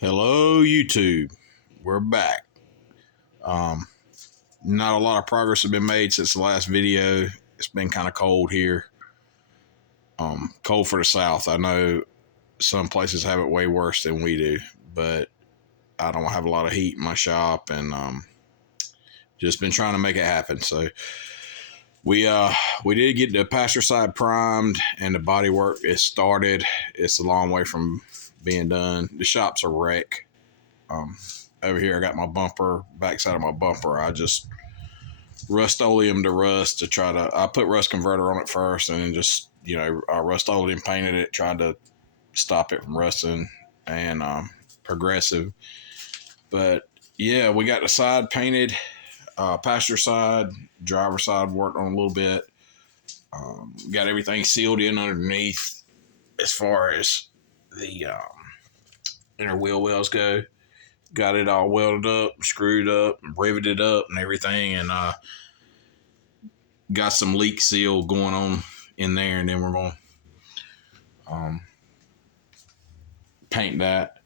Hello, YouTube. We're back. Um, Not a lot of progress has been made since the last video. It's been kind of cold here. Cold for the south. I know some places have it way worse than we do, but I don't have a lot of heat in my shop, and just been trying to make it happen. So we did get the passenger side primed, and the body work is started. It's a long way from being done. The shop's a wreck. Over here, I got my bumper, backside of my bumper. I just Rust-Oleum to rust to try to. I put rust converter on it first, and then just I Rust-Oleum painted it, tried to stop it from rusting, and progressive. But yeah, we got the side painted, passenger side, driver side worked on a little bit. Got everything sealed in underneath as far as the inner wheel wells go. Got it all welded up, screwed up, riveted up, and everything, and got some leak seal going on in there, and then we're going to paint that.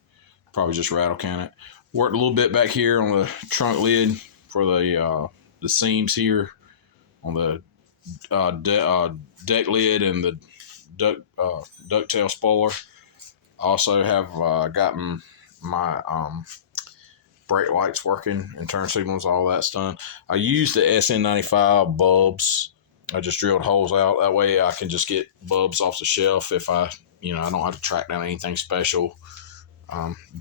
Probably just rattle can it. Worked a little bit back here on the trunk lid for the seams here on the deck lid and the ducktail spoiler. Also have gotten my brake lights working and turn signals, all that's done. I used the SN95 bulbs. I just drilled holes out. That way I can just get bulbs off the shelf if I don't have to track down anything special.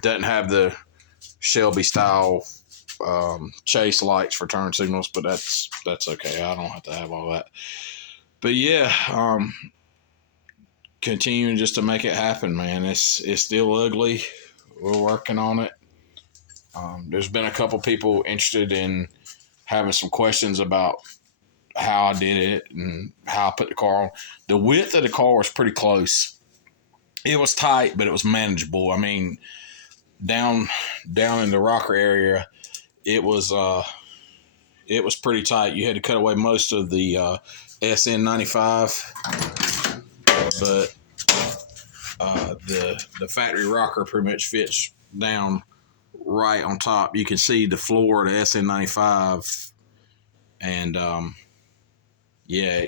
Doesn't have the Shelby style chase lights for turn signals, but that's okay. I don't have to have all that. But yeah, continuing just to make it happen, man. It's still ugly. We're working on it. There's been a couple people interested in having some questions about how I did it and how I put the car on. The width of the car was pretty close. It was tight, but it was manageable. I mean, down in the rocker area, it was pretty tight. You had to cut away most of the SN95, but the factory rocker pretty much fits down right on top. You can see the floor of the SN95, and yeah,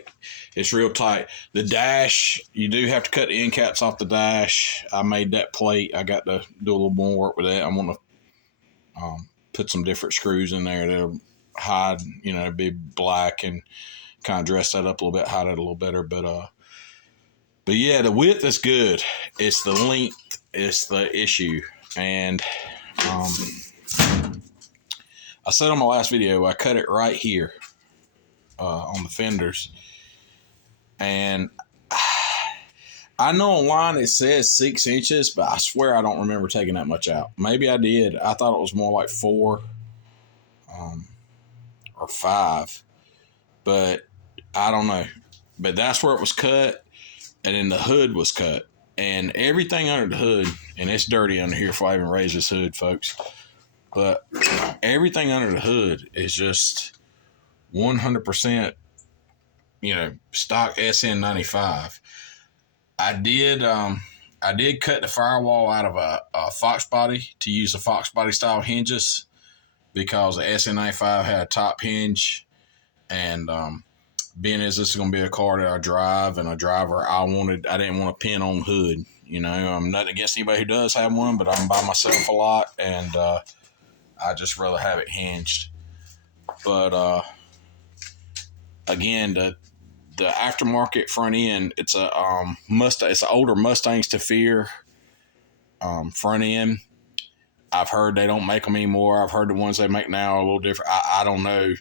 it's real tight. The dash, you do have to cut the end caps off the dash. I made that plate. I got to do a little more work with that. I'm going to put some different screws in there that'll hide, be black, and kind of dress that up a little bit, hide it a little better. But yeah, the width is good. It's the length is the issue. And I said on my last video, I cut it right here on the fenders. And I know online it says 6 inches, but I swear I don't remember taking that much out. Maybe I did. I thought it was more like 4 or 5, but I don't know. But that's where it was cut, and then the hood was cut. And everything under the hood, and it's dirty under here if I even raise this hood, folks, but everything under the hood is just 100%, stock SN95. I did cut the firewall out of a Fox body to use the Fox body style hinges because the SN95 had a top hinge, and being as this is going to be a car that I drive and a driver, I didn't want a pin on hood. I'm not against anybody who does have one, but I'm by myself a lot, and I just rather have it hinged. But again, the aftermarket front end, it's a Mustang. It's an older Mustangs to Fear front end. I've heard they don't make them anymore. I've heard the ones they make now are a little different. I don't know.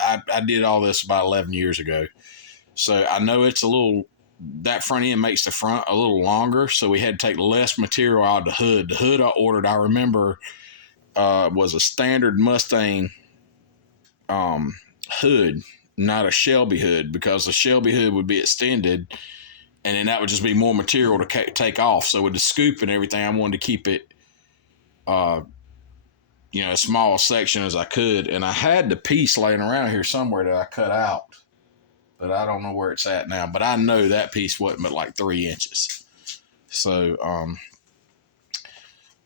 I did all this about 11 years ago, so I know it's a little. That front end makes the front a little longer, so we had to take less material out of the hood. The hood I ordered, I remember, was a standard Mustang hood, not a Shelby hood, because the Shelby hood would be extended, and then that would just be more material to take off. So with the scoop and everything, I wanted to keep it, as small a section as I could. And I had the piece laying around here somewhere that I cut out, but I don't know where it's at now. But I know that piece wasn't but like 3 inches. So,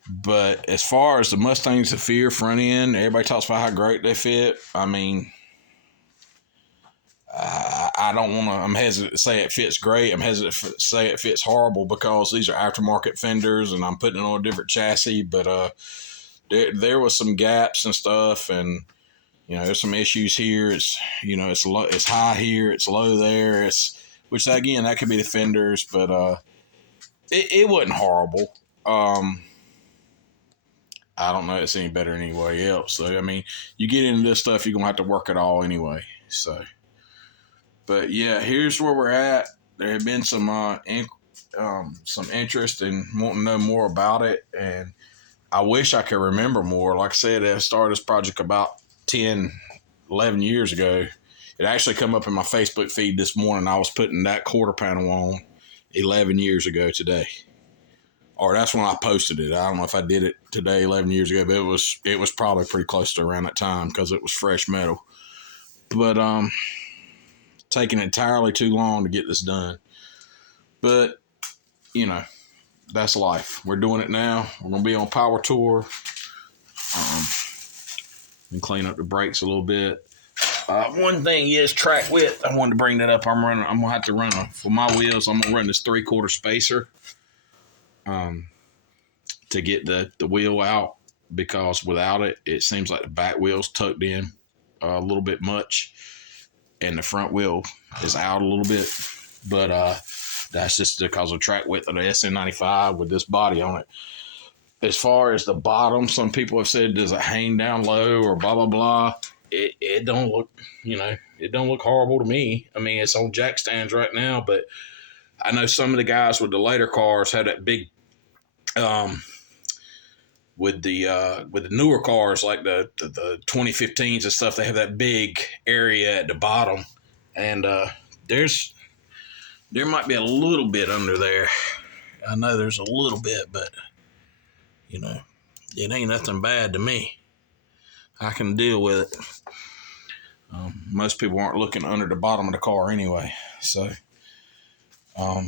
But as far as the Mustangs that fear front end, everybody talks about how great they fit. I mean, I don't want to. I'm hesitant to say it fits great. I'm hesitant to say it fits horrible because these are aftermarket fenders, and I'm putting it on a different chassis. But there was some gaps and stuff, and there's some issues here. It's it's low, it's high here, it's low there. Which again, that could be the fenders, but it wasn't horrible. I don't know if it's any better than anybody else. So I mean, you get into this stuff, you're gonna have to work it all anyway. So. But yeah, here's where we're at. There have been some interest in wanting to know more about it, and I wish I could remember more. Like I said, I started this project about 10, 11 years ago. It actually come up in my Facebook feed this morning. I was putting that quarter panel on 11 years ago today. Or that's when I posted it. I don't know if I did it today, 11 years ago, but it was probably pretty close to around that time because it was fresh metal. But taking entirely too long to get this done. But, that's life. We're doing it now. We're going to be on power tour. And clean up the brakes a little bit. One thing is track width. I wanted to bring that up. I'm going to have to run for my wheels, I'm going to run this 3/4 spacer to get the wheel out, because without it, it seems like the back wheel's tucked in a little bit much, and the front wheel is out a little bit. But that's just because of track width of the SN95 with this body on it. As far as the bottom, some people have said, does it hang down low or blah, blah, blah. It don't look, it don't look horrible to me. I mean, it's on jack stands right now, but I know some of the guys with the later cars had that big, with the newer cars, like the 2015s and stuff, they have that big area at the bottom, and there might be a little bit under there. I know there's a little bit, but it ain't nothing bad to me. I can deal with it. Most people aren't looking under the bottom of the car anyway. So, but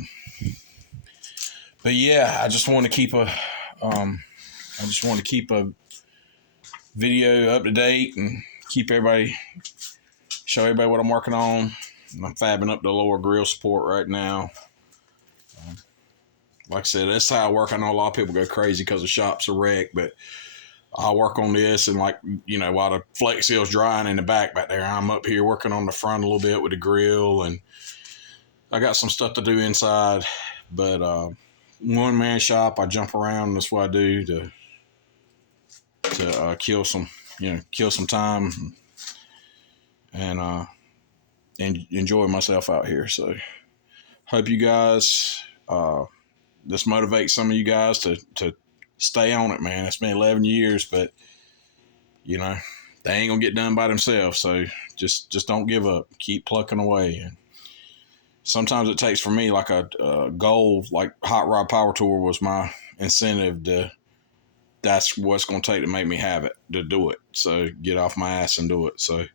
yeah, I just want to keep a video up to date and show everybody what I'm working on. I'm fabbing up the lower grill support right now. Like I said, that's how I work. I know a lot of people go crazy because the shop's a wreck, but I'll work on this, and while the Flex Seal's drying in the back there, I'm up here working on the front a little bit with the grill, and I got some stuff to do inside. But one-man shop, I jump around. That's what I do to kill some time and enjoy myself out here. So hope you guys, this motivates some of you guys to stay on it, man. It's been 11 years, but they ain't gonna get done by themselves. So just don't give up. Keep plucking away. And sometimes it takes, for me, like a goal, like Hot Rod Power Tour was my incentive that's what's gonna take to make me have it, to do it. So get off my ass and do it. So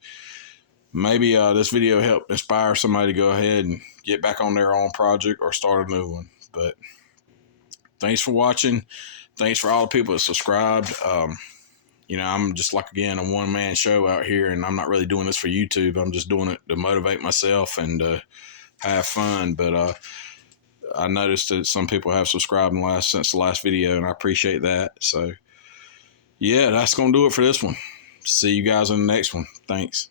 maybe this video helped inspire somebody to go ahead and get back on their own project or start a new one. But thanks for watching. Thanks for all the people that subscribed. I'm just a one-man show out here, and I'm not really doing this for YouTube. I'm just doing it to motivate myself and have fun. But I noticed that some people have subscribed since the last video, and I appreciate that. So, yeah, that's going to do it for this one. See you guys in the next one. Thanks.